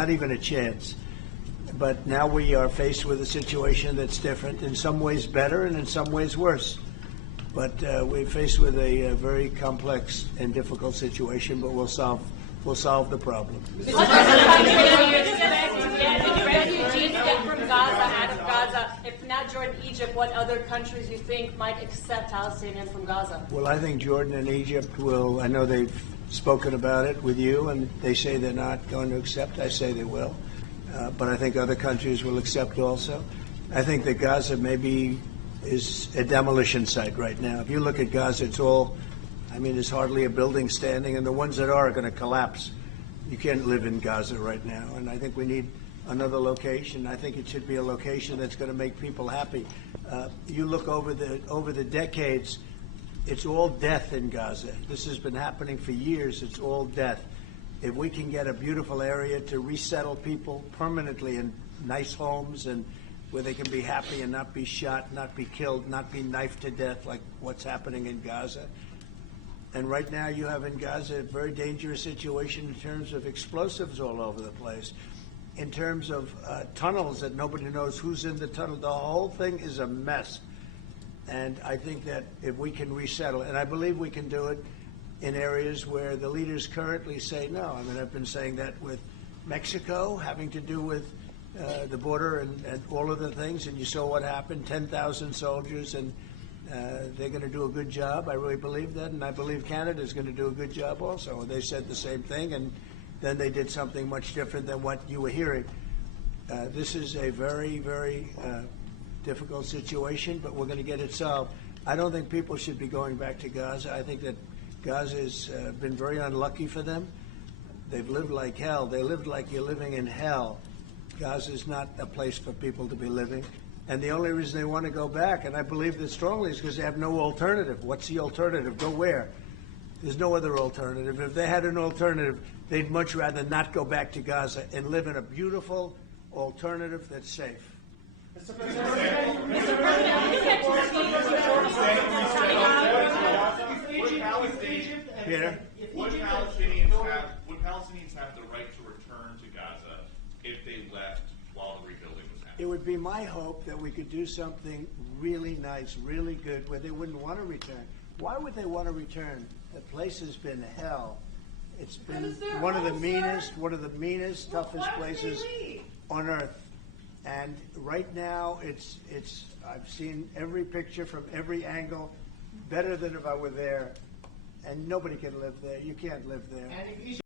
Not even a chance. But now we are faced with a situation that's different, in some ways better and in some ways worse. But we're faced with a very complex and difficult situation, but we'll solve the problem. Did refugees get from Gaza, out of Gaza? If not Jordan, Egypt, what other countries you think might accept Palestinians from Gaza? Well, I think Jordan and Egypt will. I know they've spoken about it with you, and they say they're not going to accept. I say they will. But I think other countries will accept also. I think that Gaza maybe is a demolition site right now. If you look at Gaza, it's all, there's hardly a building standing, and the ones that are going to collapse. You can't live in Gaza right now, and I think we need another location. I think it should be a location that's going to make people happy. You look over the decades, it's all death in Gaza. This has been happening for years. It's all death. If we can get a beautiful area to resettle people permanently in nice homes and where they can be happy and not be shot, not be killed, not be knifed to death like what's happening in Gaza. And right now you have in Gaza a very dangerous situation in terms of explosives all over the place, in terms of tunnels that nobody knows who's in the tunnel. The whole thing is a mess. And I think that if we can resettle, and I believe we can do it in areas where the leaders currently say no. I've been saying that with Mexico, having to do with the border and all of the things, and you saw what happened, 10,000 soldiers, and they're going to do a good job. I really believe that, and I believe Canada is going to do a good job also. They said the same thing, and then they did something much different than what you were hearing. This is a very, very difficult situation, but we're going to get it solved. I don't think people should be going back to Gaza. I think that Gaza has been very unlucky for them. They've lived like hell. They lived like you're living in hell. Gaza is not a place for people to be living. And the only reason they want to go back, and I believe this strongly, is because they have no alternative. What's the alternative? Go where? There's no other alternative. If they had an alternative, they'd much rather not go back to Gaza and live in a beautiful alternative that's safe. Mr. President, Peter? Would Palestinians have the right to return to Gaza if they left while the rebuilding was happening? It would be my hope that we could do something really nice, really good, where they wouldn't want to return. Why would they want to return? The place has been hell. It's been one of the meanest, toughest places on earth. And right now, I've seen every picture from every angle, better than if I were there. And nobody can live there. You can't live there.